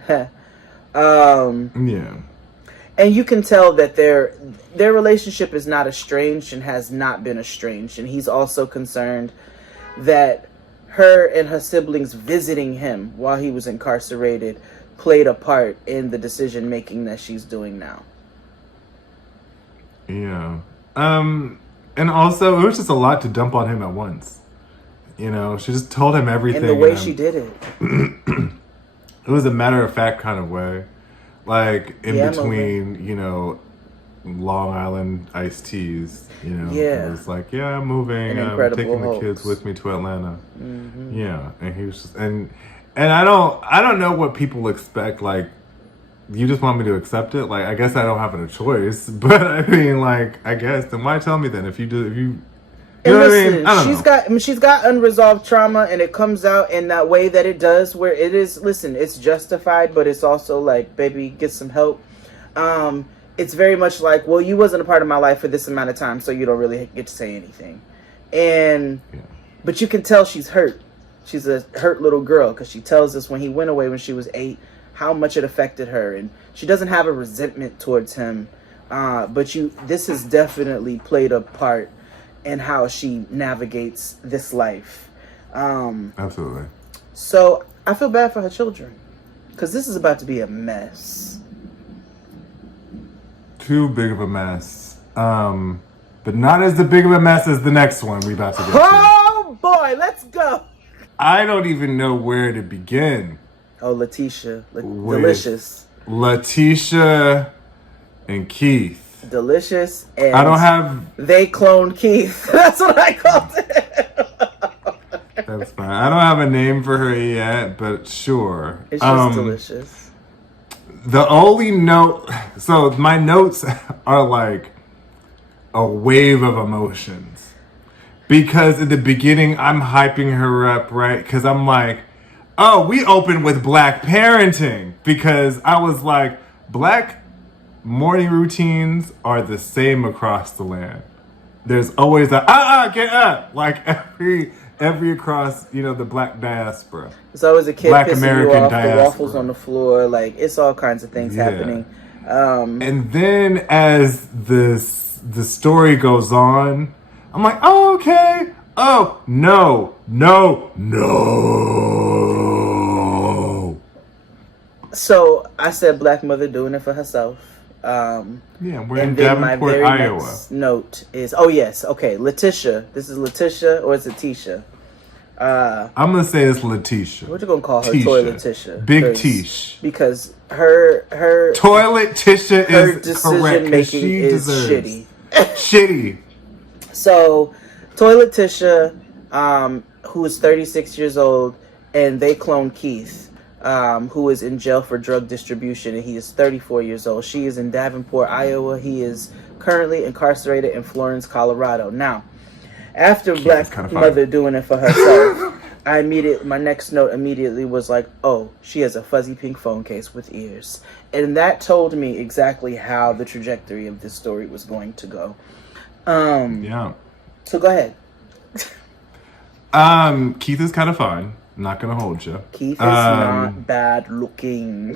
And you can tell that their relationship is not estranged and has not been estranged. And he's also concerned that her and her siblings visiting him while he was incarcerated played a part in the decision making that she's doing now. Yeah. And also, it was just a lot to dump on him at once. You know, she just told him everything. And the way she did it. It was a matter-of-fact kind of way. Like, in between, you know, Long Island iced teas. You know, it was like, yeah, I'm moving. I'm taking the kids with me to Atlanta. Mm-hmm. Yeah. And he was just... And I don't know what people expect, like, you just want me to accept it? Like, I guess I don't have a choice. But I mean, like, I guess, then why tell me then? If you know what I mean? I don't know. She's got unresolved trauma, and it comes out in that way that it does, where it is, listen, it's justified, but it's also like, baby, get some help. It's very much like, well, you wasn't a part of my life for this amount of time, so you don't really get to say anything. But you can tell she's hurt. She's a hurt little girl, because she tells us when he went away when she was 8, how much it affected her, and she doesn't have a resentment towards him, but this has definitely played a part in how she navigates this life. Absolutely. So I feel bad for her children. Because this is about to be a mess. Too big of a mess. But not as big of a mess as the next one we about to get to. Oh boy, let's go. I don't even know where to begin. Oh, Letitia. Delicious. Letitia and Keith. Delicious. And I don't have... They cloned Keith. That's what I called it. That's fine. I don't have a name for her yet, but sure. It's just delicious. The only note... So my notes are like a wave of emotions. Because at the beginning, I'm hyping her up, right? Because I'm like, oh, we opened with Black parenting. Because I was like, Black morning routines are the same across the land. There's always a, get up. Like every across, the Black diaspora. It's always a kid Black pissing American you off, diaspora. the waffles on the floor. Like, it's all kinds of things happening. And then as the story goes on, I'm like, oh, okay. Oh, no. So I said Black mother doing it for herself. We're in Davenport, Iowa. Next note is, Letitia. This is Letitia, or is it Tisha? I'm gonna say it's Letitia. What you gonna call her? Tisha. Toy Letitia. Big Tish. Because her Toilet Tisha her is decision correct. making She is deserves shitty. Shitty. So, Toilet Tisha, who is 36 years old, and they cloned Keith, who is in jail for drug distribution, and he is 34 years old. She is in Davenport, Iowa. He is currently incarcerated in Florence, Colorado. Now, after Black mother doing it for herself, my next note immediately was like, oh, she has a fuzzy pink phone case with ears. And that told me exactly how the trajectory of this story was going to go. So go ahead. Keith is kind of fine. Not gonna hold you. Keith is not bad looking.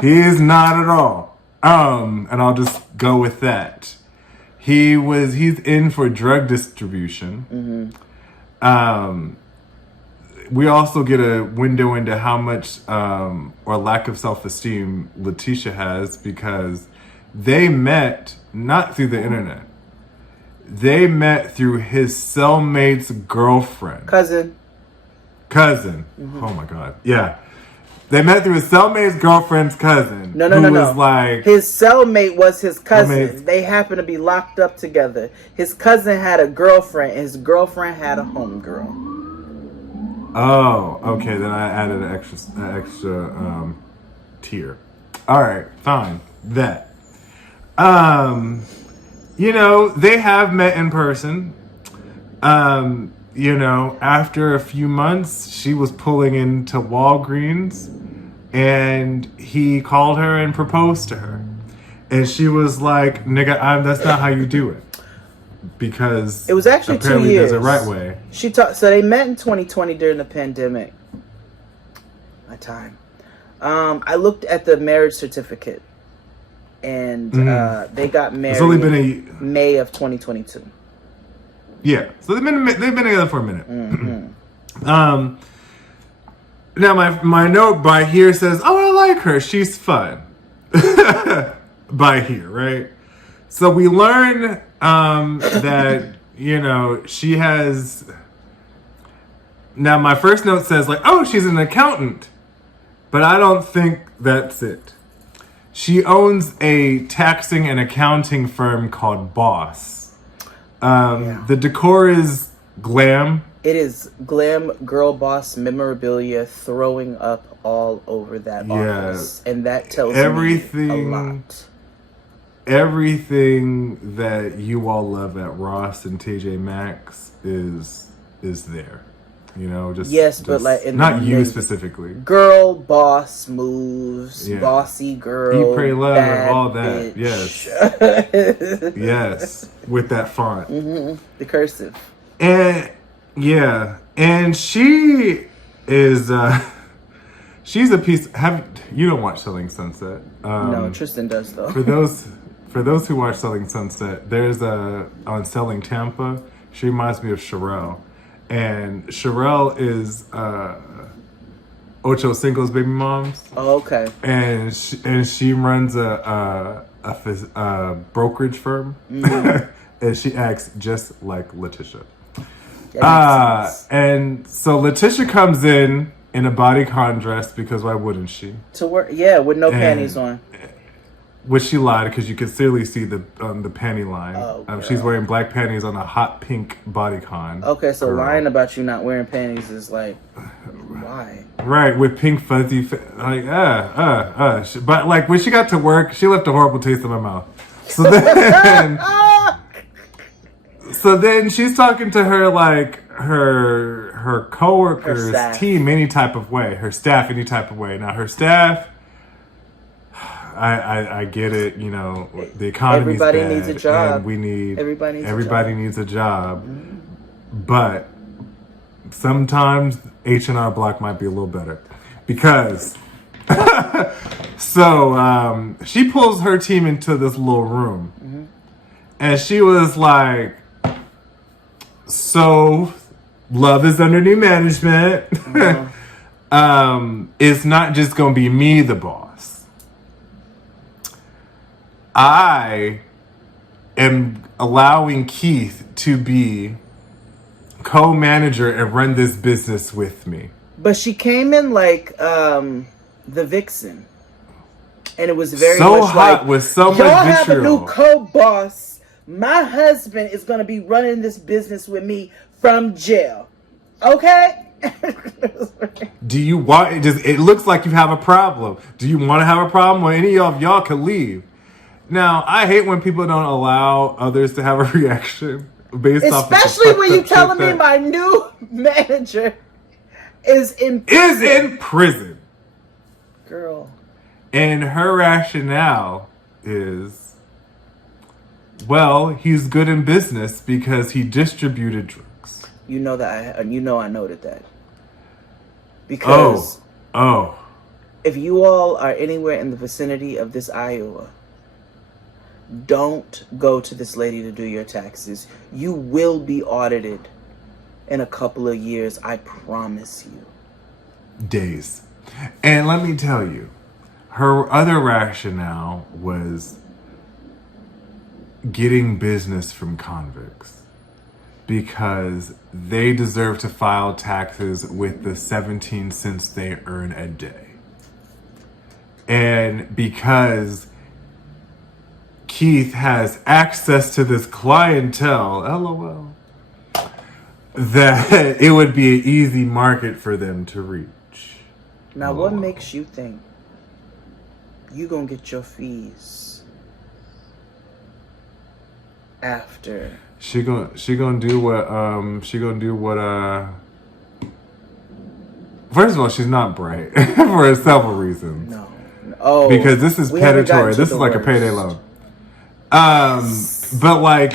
He's not at all. And I'll just go with that. He's in for drug distribution. Mm-hmm. We also get a window into how much or lack of self-esteem Letitia has, because they met not through the internet. They met through his cellmate's girlfriend. Cousin. Mm-hmm. Oh my God. Yeah. They met through his cellmate's girlfriend's cousin. No. Was like, his cellmate was his cousin. They happened to be locked up together. His cousin had a girlfriend, and his girlfriend had a homegirl. Oh, okay. Then I added an extra tier. All right, fine. That. They have met in person. After a few months, she was pulling into Walgreens, and he called her and proposed to her. And she was like, nigga, that's not how you do it. Because it was actually 2 years. There's a right way. So they met in 2020 during the pandemic. My time. I looked at the marriage certificate, and they got married. It's only been May of 2022. Yeah, so they've been together for a minute. Mm-hmm. Now my note by here says, "Oh, I like her. She's fun." By here, right? So we learn that she has. Now my first note says like, "Oh, she's an accountant," but I don't think that's it. She owns a taxing and accounting firm called Boss. The decor is glam. It is glam girl boss memorabilia throwing up all over that office. And that tells me a lot. Everything that you all love at Ross and TJ Maxx is there. But like not you specifically. Girl boss moves, bossy girl, Eat, Pray, Love, all that. Bitch. Yes. Yes. With that font. Mm-hmm. The cursive. And she is she's a piece. You don't watch Selling Sunset? No, Tristan does though. For those who watch Selling Sunset, there's on Selling Tampa. She reminds me of Sherelle. and Sherelle is Ocho Cinco's baby mom's. Oh, okay. And she runs a brokerage firm, and she acts just like Letitia. And so Letitia comes in a bodycon dress, because why wouldn't she? To work, yeah, with no panties on. Which she lied, because you could clearly see the panty line. Oh, she's wearing black panties on a hot pink bodycon. Okay, so lying about you not wearing panties is like, why? Right, with pink fuzzy, but like when she got to work, she left a horrible taste in my mouth. So then, she's talking to her like her coworkers, team, any type of way, her staff, any type of way. Now her staff, I get it, you know, the economy's everybody bad, needs a job. And everybody needs a job. But sometimes H&R Block might be a little better, because so she pulls her team into this little room, and she was like, so love is under new management. It's not just gonna be me the boss. I am allowing Keith to be co-manager and run this business with me. But she came in like the vixen, and it was very so much hot like, with so much y'all vitriol. have a new co-boss. My husband is going to be running this business with me from jail. Okay. Do you want it? It looks like you have a problem. Do you want to have a problem? Or any of y'all can leave. Now, I hate when people don't allow others to have a reaction based off of especially when you telling me my new manager is in prison. Girl. And her rationale is, well, he's good in business because he distributed drugs. You know that I noted that. Because if you all are anywhere in the vicinity of this Iowa, don't go to this lady to do your taxes. You will be audited in a couple of years, I promise you. Days. And let me tell you, her other rationale was getting business from convicts, because they deserve to file taxes with the 17 cents they earn a day. And because Keith has access to this clientele, LOL, that it would be an easy market for them to reach. Now, what makes you think you gonna get your fees after? She gonna do what first of all, she's not bright for several reasons. No. Oh, because this is predatory. This is like a payday loan. But like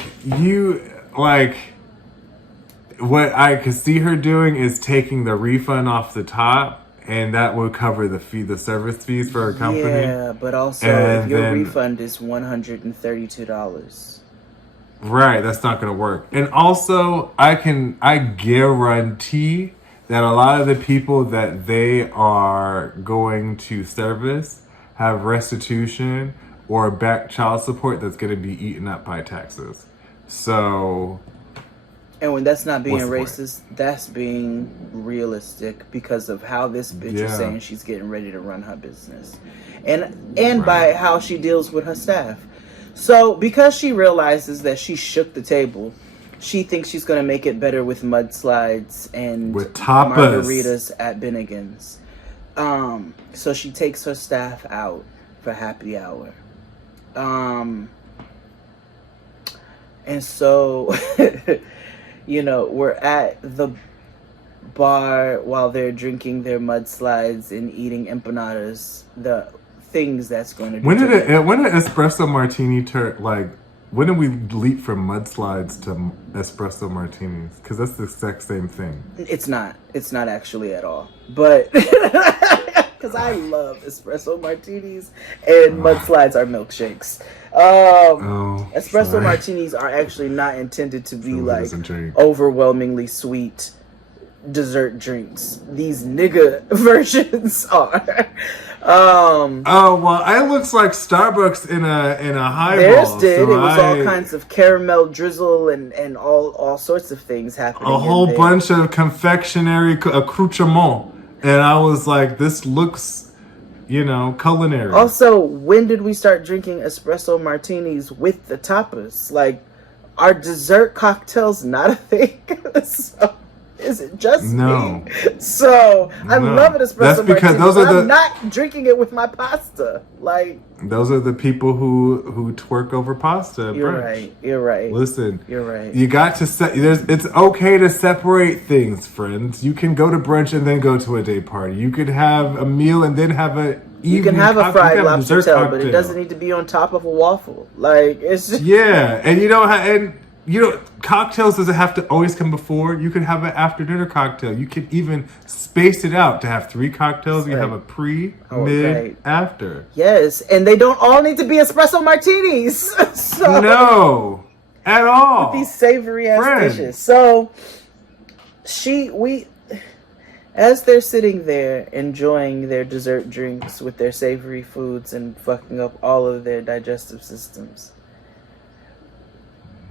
what I could see her doing is taking the refund off the top, and that would cover the service fees for her company. Yeah, but also if your refund is $132. Right, that's not gonna work. And also I guarantee that a lot of the people that they are going to service have restitution or back child support that's going to be eaten up by taxes. So, and when that's not being racist, that's being realistic, because of how this bitch is saying she's getting ready to run her business, and by how she deals with her staff. So because she realizes that she shook the table, she thinks she's going to make it better with mudslides and with tapas, margaritas at Bennigan's. So she takes her staff out for happy hour. And so, we're at the bar while they're drinking their mudslides and eating empanadas. The things that's going to do. When did espresso martini when did we leap from mudslides to espresso martinis? Because that's the exact same thing. It's not actually at all. But because I love espresso martinis, and mudslides are milkshakes. Espresso martinis are actually not intended to be overwhelmingly sweet dessert drinks. These nigga versions are. Oh well, it looks like Starbucks in a highball. Theirs did. So it was all kinds of caramel drizzle and all sorts of things happening. A whole bunch of confectionery accoutrement, and I was like, this looks, culinary. Also, when did we start drinking espresso martinis with the tapas? Like, are dessert cocktails not a thing? So, is it just me? So I love an espresso martini. I'm not drinking it with my pasta. Like, those are the people who twerk over pasta at you're brunch. Right. You're right. Listen, you're right. You got to it's okay to separate things, friends. You can go to brunch and then go to a day party. You could have a meal and then have a you can have a fried lobster tail, but it doesn't need to be on top of a waffle. Like, it's just... yeah, and cocktails doesn't have to always come before. You could have an after dinner cocktail. You could even space it out to have 3 cocktails. You have a pre, mid, after. Yes, and they don't all need to be espresso martinis. No, at all. With these savory ass dishes. So as they're sitting there enjoying their dessert drinks with their savory foods and fucking up all of their digestive systems,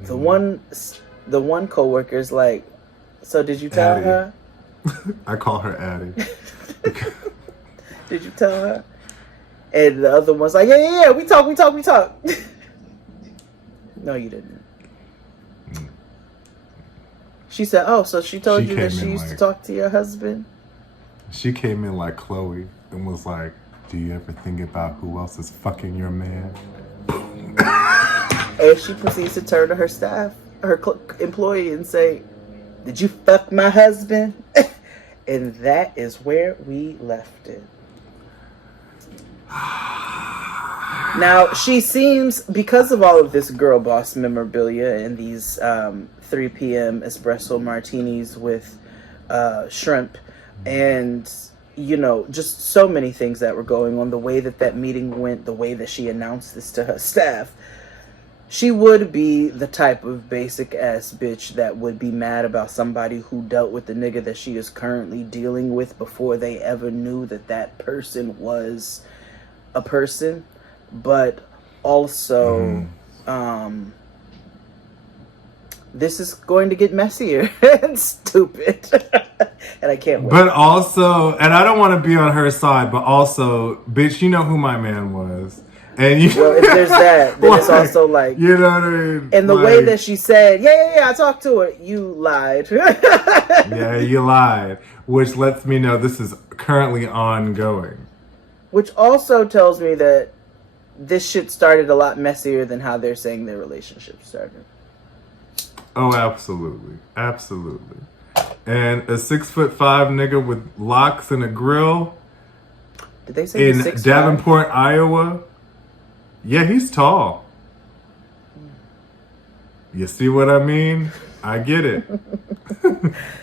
the one coworker's like, so did you tell Addie. her? I call her Addie. Did you tell her? And the other one's like, yeah, we talk. No, you didn't. She said, oh, so she told you that she used to talk to your husband? She came in like Chloe and was like, do you ever think about who else is fucking your man? And she proceeds to turn to her staff, her employee, and say, did you fuck my husband? And that is where we left it. Now, she seems, because of all of this girl boss memorabilia and these 3 p.m. espresso martinis with shrimp and, just so many things that were going on, the way that meeting went, the way that she announced this to her staff, she would be the type of basic ass bitch that would be mad about somebody who dealt with the nigga that she is currently dealing with before they ever knew that person was a person. But also, this is going to get messier and stupid. And I can't wait. But also, and I don't want to be on her side, but also, bitch, you know who my man was. And well, if there's that, then it's also like, you know what I mean? And the way that she said, yeah, I talked to her, you lied. Yeah, you lied. Which lets me know this is currently ongoing. Which also tells me that this shit started a lot messier than how they're saying their relationship started. Oh, absolutely. Absolutely. And a 6'5" nigga with locks and a grill. Did they say in Davenport, Iowa? Yeah, he's tall. You see what I mean? I get it.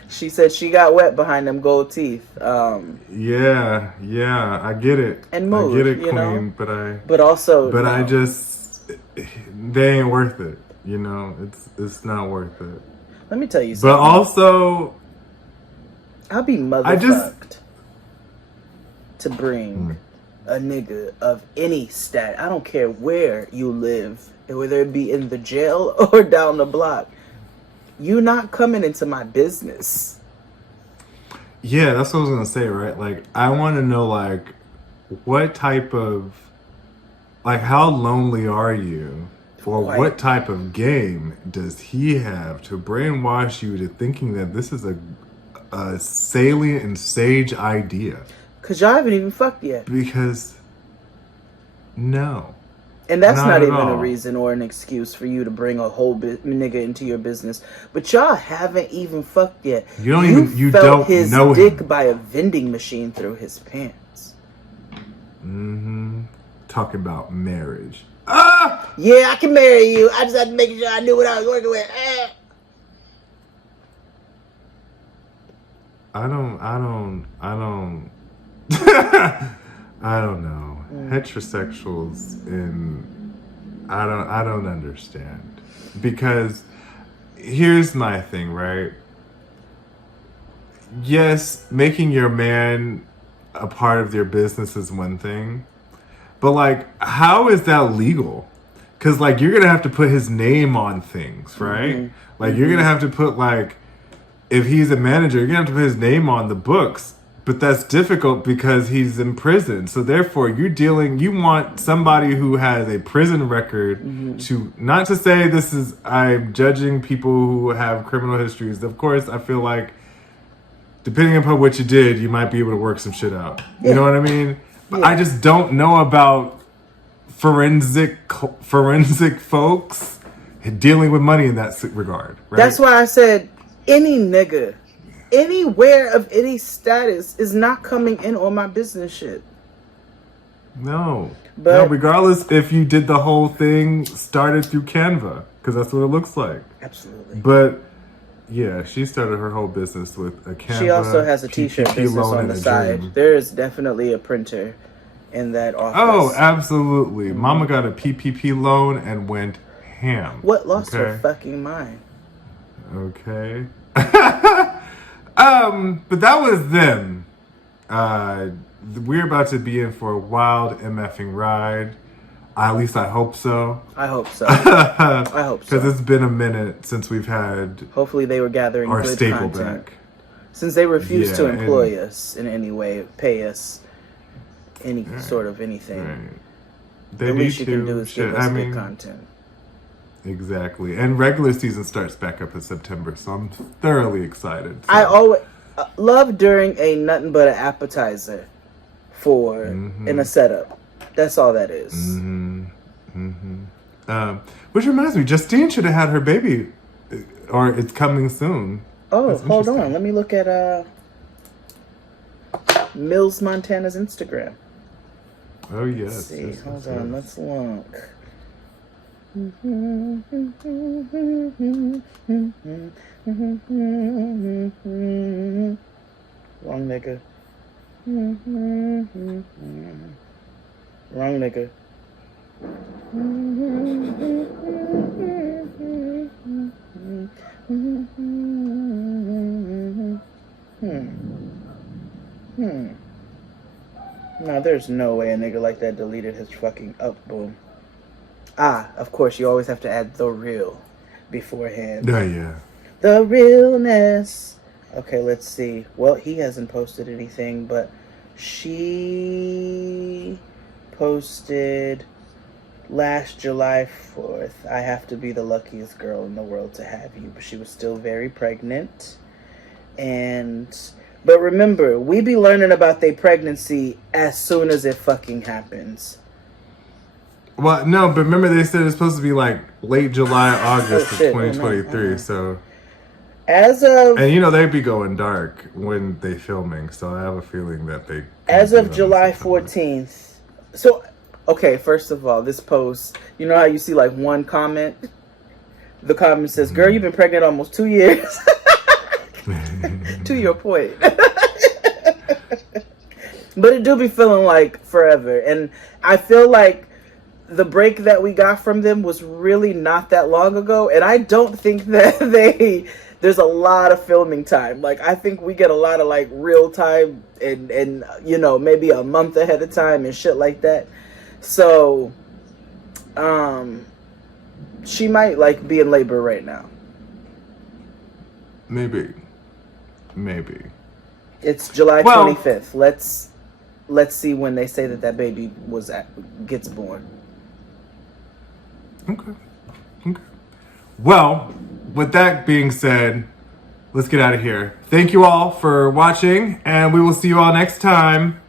She said she got wet behind them gold teeth. Yeah, I get it. And mood, I get it, queen. But I just, they ain't worth it. It's not worth it. Let me tell you something. But also, I'll be motherfucked to bring a nigga of any stat. I don't care where you live, whether it be in the jail or down the block. You not coming into my business. Yeah, that's what I was gonna say, right? Like, I want to know, like, what type of, like, how lonely are you? Or what type of game does he have to brainwash you to thinking that this is a salient and sage idea? Because y'all haven't even fucked yet. Because, no. And that's not even a reason or an excuse for you to bring a whole nigga into your business. But y'all haven't even fucked yet. You don't his know dick him. By a vending machine through his pants. Talking about marriage. Yeah, I can marry you. I just had to make sure I knew what I was working with. I don't know. Heterosexuals I don't understand. Because here's my thing, right? yes, making your man a part of your business is one thing, but like, how is that legal? Because like, you're gonna have to put his name on things, right? Mm-hmm. Like, you're gonna have to put like, if he's a manager, you're gonna have to put his name on the books. But that's difficult because he's in prison. So therefore, you want somebody who has a prison record to, not to say I'm judging people who have criminal histories. Of course, I feel like depending upon what you did, you might be able to work some shit out. You know what I mean? But I just don't know about forensic folks dealing with money in that regard. Right? That's why I said any nigga, anywhere of any status is not coming in on my business shit. No, regardless if you did the whole thing started through Canva, because that's what it looks like. Absolutely. But yeah, she started her whole business with a Canva. She also has a t-shirt business on the side. Dream. There is definitely a printer in that office. Oh, absolutely. Mama got a PPP loan and went ham. What lost her fucking mind? Okay. But that was them. We're about to be in for a wild MFing ride. At least I hope so. I hope so. I hope so. Because it's been a minute since we've had. Hopefully they were gathering our good staple content. back. Since they refused to employ us in any way, pay us any sort of anything. Right. They the need least you to. can do is give us good content. Exactly. And regular season starts back up in September, so I'm thoroughly excited. So. I always love doing a nothing but an appetizer for in a setup. That's all that is. Which reminds me, Justine should have had her baby, or it's coming soon. Oh, hold on. Let me look at Mills Montana's Instagram. Oh, yes. Let's see. Hold on. Let's look. Wrong nigga. Wrong nigga. No, there's no way a nigga like that deleted his fucking boom. Ah, of course, you always have to add the real beforehand. Oh, yeah. The realness. Okay, let's see. Well, he hasn't posted anything, but she posted last July 4th. I have to be the luckiest girl in the world to have you. But she was still very pregnant. But remember, we be learning about their pregnancy as soon as it fucking happens. Well, no, but remember they said it's supposed to be like late July, August of 2023, so... As of... And you know, they'd be going dark when they filming, so I have a feeling that they... As of July 14th... So, okay, first of all, this post, you know how you see like one comment? The comment says, girl, you've been pregnant almost 2 years. To your point. But it do be feeling like forever. And I feel like the break that we got from them was really not that long ago. And I don't think that there's a lot of filming time. Like, I think we get a lot of like real time and you know, maybe a month ahead of time and shit like that. So, she might like be in labor right now. Maybe. It's July 25th. Let's see when they say that baby gets born. Okay. Well, with that being said, let's get out of here. Thank you all for watching, and we will see you all next time.